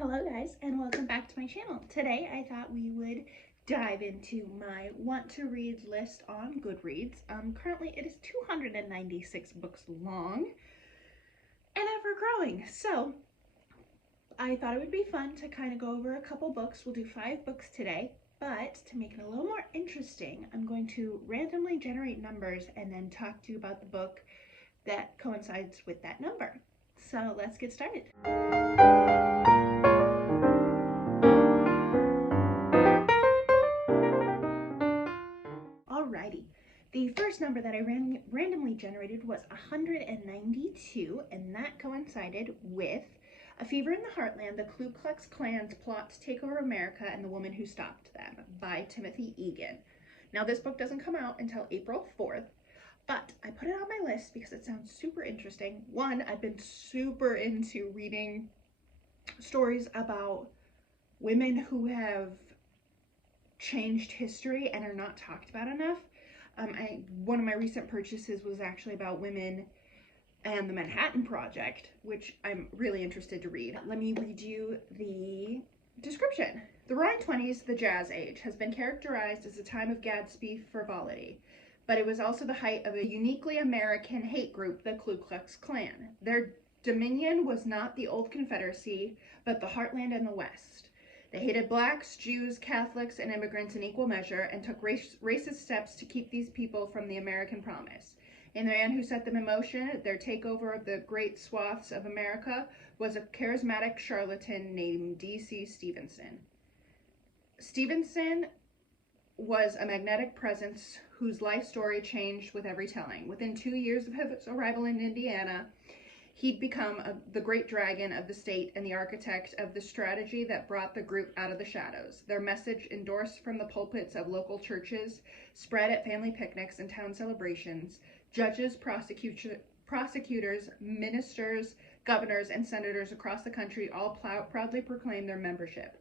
Hello guys, and welcome back to my channel. Today I thought we would dive into my want to read list on Goodreads. Currently it is 296 books long and ever growing. So I thought it would be fun to kind of go over a couple books. We'll do 5 books today, but to make it a little more interesting, I'm going to randomly generate numbers and then talk to you about the book that coincides with that number. So let's get started. Alrighty, the first number that I randomly generated was 192, and that coincided with A Fever in the Heartland, the Ku Klux Klan's plot to take over America and the Woman Who Stopped Them by Timothy Egan. Now this book doesn't come out until April 4th, but I put it on my list because it sounds super interesting. One, I've been super into reading stories about women who have changed history and are not talked about enough. One of my recent purchases was actually about women and the Manhattan Project, which I'm really interested to read. Let me read you the description. The Roaring Twenties, the Jazz Age, has been characterized as a time of Gadsby frivolity, but it was also the height of a uniquely American hate group, the Ku Klux Klan. Their dominion was not the old Confederacy, but the heartland and the West. They hated blacks, Jews, Catholics, and immigrants in equal measure and took racist steps to keep these people from the American promise. And the man who set them in motion, their takeover of the great swaths of America, was a charismatic charlatan named D.C. Stevenson. Stevenson was a magnetic presence whose life story changed with every telling. Within 2 years of his arrival in Indiana, he'd become the great dragon of the state and the architect of the strategy that brought the group out of the shadows. Their message, endorsed from the pulpits of local churches, spread at family picnics and town celebrations. Judges, prosecutors, ministers, governors, and senators across the country all proudly proclaimed their membership.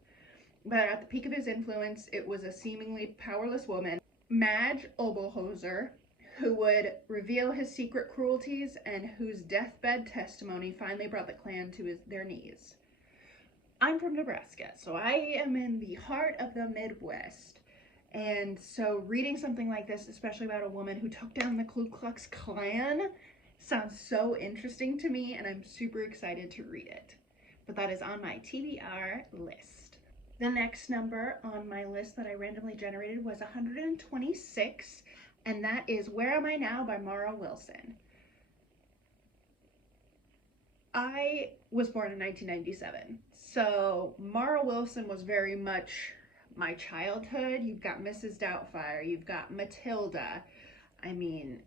But at the peak of his influence, it was a seemingly powerless woman, Madge Oberholzer, who would reveal his secret cruelties and whose deathbed testimony finally brought the Klan to their knees. I'm from Nebraska, so I am in the heart of the Midwest. And so reading something like this, especially about a woman who took down the Ku Klux Klan, sounds so interesting to me, and I'm super excited to read it. But that is on my TBR list. The next number on my list that I randomly generated was 126. And that is Where Am I Now by Mara Wilson. I was born in 1997, so Mara Wilson was very much my childhood. You've got Mrs. Doubtfire, you've got Matilda. I mean,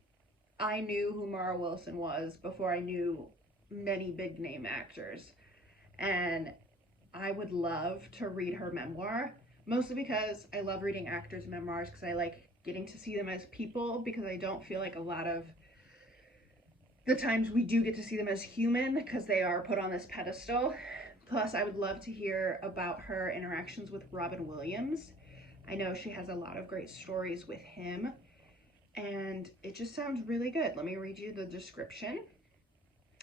I knew who Mara Wilson was before I knew many big name actors. And I would love to read her memoir, mostly because I love reading actors' memoirs because I like getting to see them as people, because I don't feel like a lot of the times we do get to see them as human because they are put on this pedestal. Plus, I would love to hear about her interactions with Robin Williams. I know she has a lot of great stories with him, and it just sounds really good. Let me read you the description.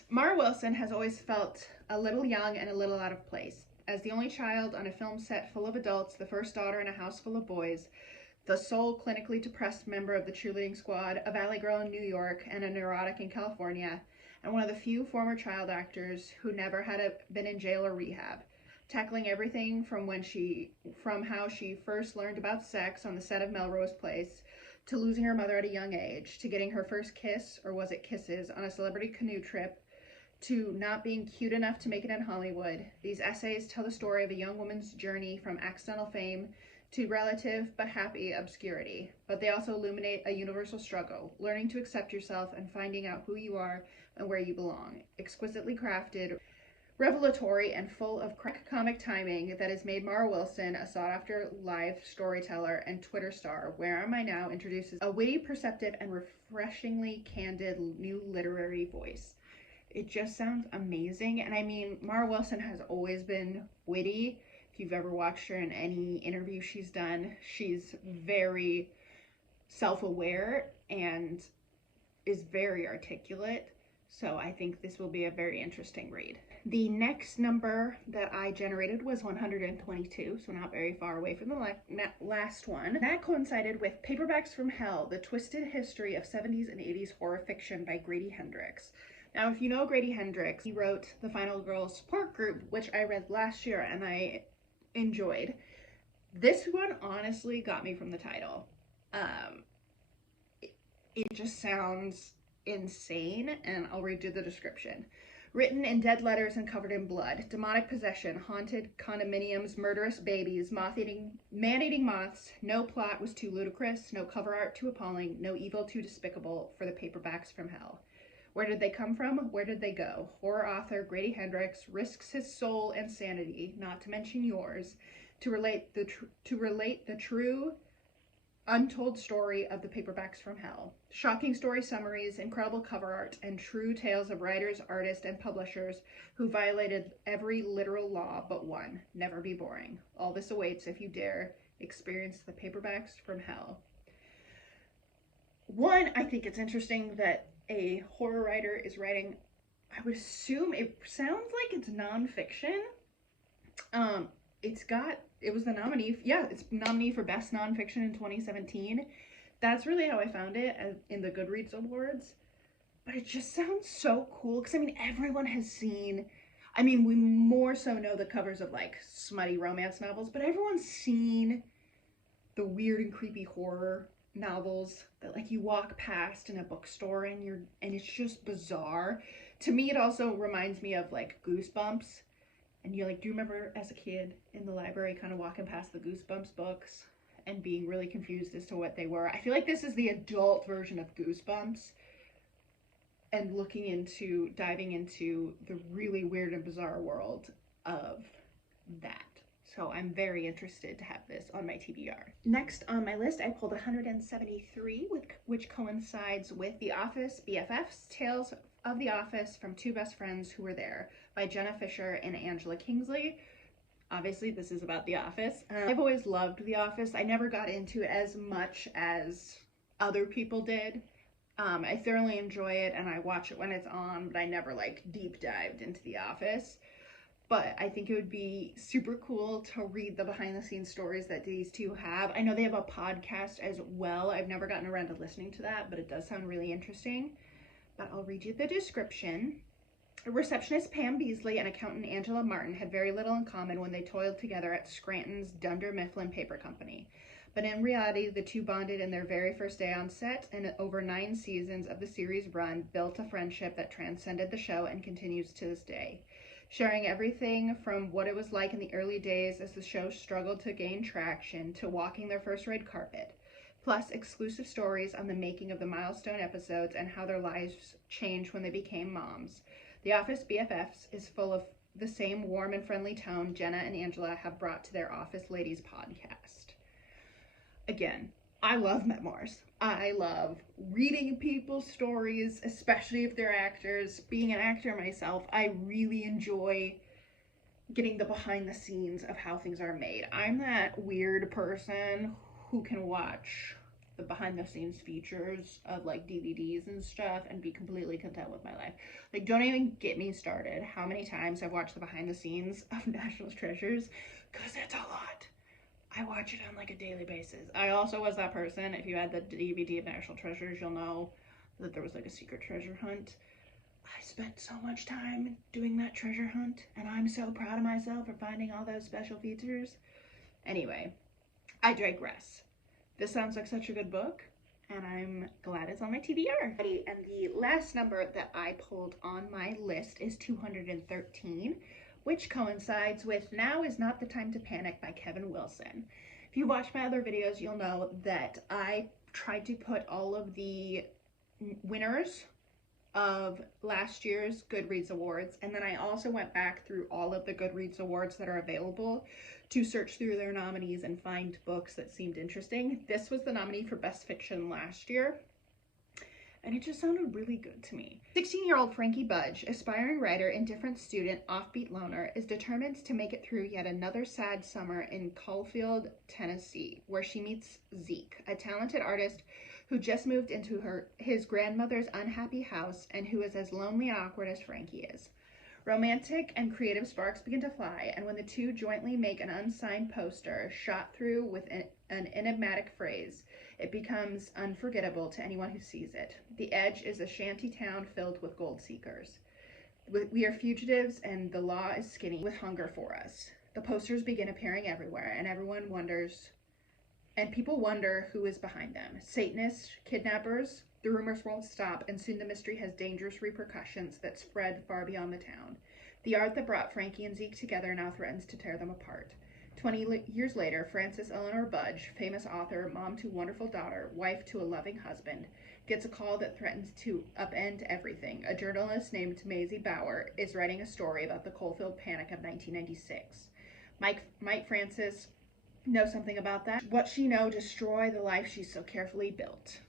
Mara Wilson has always felt a little young and a little out of place. As the only child on a film set full of adults, the first daughter in a house full of boys, the sole clinically depressed member of the cheerleading squad, a valley girl in New York and a neurotic in California, and one of the few former child actors who never had been in jail or rehab, tackling everything from how she first learned about sex on the set of Melrose Place, to losing her mother at a young age, to getting her first kiss, or was it kisses, on a celebrity canoe trip, to not being cute enough to make it in Hollywood. These essays tell the story of a young woman's journey from accidental fame to relative but happy obscurity, but they also illuminate a universal struggle, learning to accept yourself and finding out who you are and where you belong. Exquisitely crafted, revelatory, and full of crack comic timing that has made Mara Wilson a sought-after live storyteller and Twitter star. Where Am I Now introduces a witty, perceptive, and refreshingly candid new literary voice. It just sounds amazing, and I mean, Mara Wilson has always been witty. If you've ever watched her in any interview she's done, she's very self-aware and is very articulate. So I think this will be a very interesting read. The next number that I generated was 122, so not very far away from the last one. That coincided with Paperbacks from Hell, The Twisted History of 70s and 80s Horror Fiction by Grady Hendrix. Now, if you know Grady Hendrix, he wrote The Final Girls Support Group, which I read last year and I enjoyed. This one honestly got me from the title. It just sounds insane, and I'll read you the description. Written in dead letters and covered in blood, demonic possession, haunted condominiums, murderous babies, man-eating moths. No plot was too ludicrous, no cover art too appalling, no evil too despicable for the paperbacks from hell. Where did they come from? Where did they go? Horror author Grady Hendrix risks his soul and sanity, not to mention yours, to relate the true untold story of the paperbacks from hell. Shocking story summaries, incredible cover art, and true tales of writers, artists, and publishers who violated every literal law but one. Never be boring. All this awaits if you dare experience the paperbacks from hell. One, I think it's interesting that a horror writer is writing, I would assume it sounds like it's nonfiction. It was the nominee, it's nominee for Best Nonfiction in 2017. That's really how I found it in the Goodreads Awards. But it just sounds so cool, because I mean, everyone has seen, I mean, we more so know the covers of like smutty romance novels, but everyone's seen the weird and creepy horror novels that like you walk past in a bookstore and it's just bizarre. To me, it also reminds me of like Goosebumps. And you're like, do you remember as a kid in the library kind of walking past the Goosebumps books and being really confused as to what they were? I feel like this is the adult version of Goosebumps, and diving into the really weird and bizarre world of that. So I'm very interested to have this on my TBR. Next on my list, I pulled 173, which coincides with The Office BFFs, Tales of the Office from Two Best Friends Who Were There by Jenna Fischer and Angela Kingsley. Obviously, this is about The Office. I've always loved The Office. I never got into it as much as other people did. I thoroughly enjoy it and I watch it when it's on, but I never like deep dived into The Office. But I think it would be super cool to read the behind the scenes stories that these two have. I know they have a podcast as well. I've never gotten around to listening to that, but it does sound really interesting. But I'll read you the description. Receptionist Pam Beasley and accountant Angela Martin had very little in common when they toiled together at Scranton's Dunder Mifflin Paper Company. But in reality, the two bonded in their very first day on set, and over 9 seasons of the series run, built a friendship that transcended the show and continues to this day. Sharing everything from what it was like in the early days as the show struggled to gain traction to walking their first red carpet. Plus exclusive stories on the making of the milestone episodes and how their lives changed when they became moms. The Office BFFs is full of the same warm and friendly tone Jenna and Angela have brought to their Office Ladies podcast. Again, I love memoirs. I love reading people's stories, especially if they're actors. Being an actor myself, I really enjoy getting the behind the scenes of how things are made. I'm that weird person who can watch the behind the scenes features of like DVDs and stuff and be completely content with my life. Like, don't even get me started how many times I've watched the behind the scenes of National Treasures, because it's a lot. I watch it on like a daily basis. I also was that person, if you had the DVD of National Treasures, you'll know that there was like a secret treasure hunt. I spent so much time doing that treasure hunt, and I'm so proud of myself for finding all those special features. Anyway, I digress. This sounds like such a good book, and I'm glad it's on my TBR. And the last number that I pulled on my list is 213, which coincides with Now Is Not the Time to Panic by Kevin Wilson. If you watch my other videos, you'll know that I tried to put all of the winners of last year's Goodreads Awards, and then I also went back through all of the Goodreads Awards that are available to search through their nominees and find books that seemed interesting. This was the nominee for Best Fiction last year, and it just sounded really good to me. 16-year-old Frankie Budge, aspiring writer, indifferent student, offbeat loner, is determined to make it through yet another sad summer in Caulfield, Tennessee, where she meets Zeke, a talented artist who just moved into his grandmother's unhappy house and who is as lonely and awkward as Frankie is. Romantic and creative sparks begin to fly, and when the two jointly make an unsigned poster shot through with an enigmatic phrase, it becomes unforgettable to anyone who sees it. The Edge is a shanty town filled with gold seekers. We are fugitives, and the law is skinny with hunger for us. The posters begin appearing everywhere, and people wonder who is behind them. Satanists, kidnappers, the rumors won't stop, and soon the mystery has dangerous repercussions that spread far beyond the town. The art that brought Frankie and Zeke together now threatens to tear them apart. 20 years later, Frances Eleanor Budge, famous author, mom to wonderful daughter, wife to a loving husband, gets a call that threatens to upend everything. A journalist named Maisie Bauer is writing a story about the coalfield panic of 1996. Might Frances know something about that? What she know destroy the life she's so carefully built?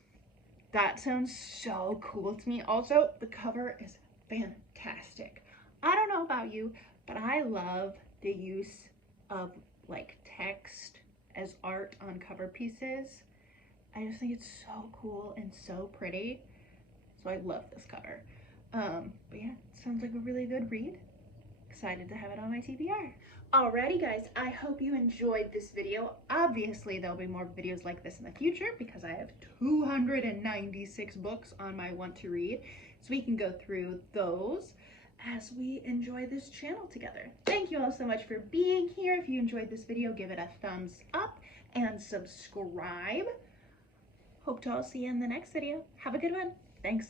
That sounds so cool to me. Also, the cover is fantastic. I don't know about you, but I love the use of like text as art on cover pieces. I just think it's so cool and so pretty. So I love this cover. But yeah, it sounds like a really good read. Excited to have it on my TBR. Alrighty guys, I hope you enjoyed this video. Obviously there'll be more videos like this in the future because I have 296 books on my want to read, so we can go through those as we enjoy this channel together. Thank you all so much for being here. If you enjoyed this video, give it a thumbs up and subscribe. Hope to all see you in the next video. Have a good one. Thanks.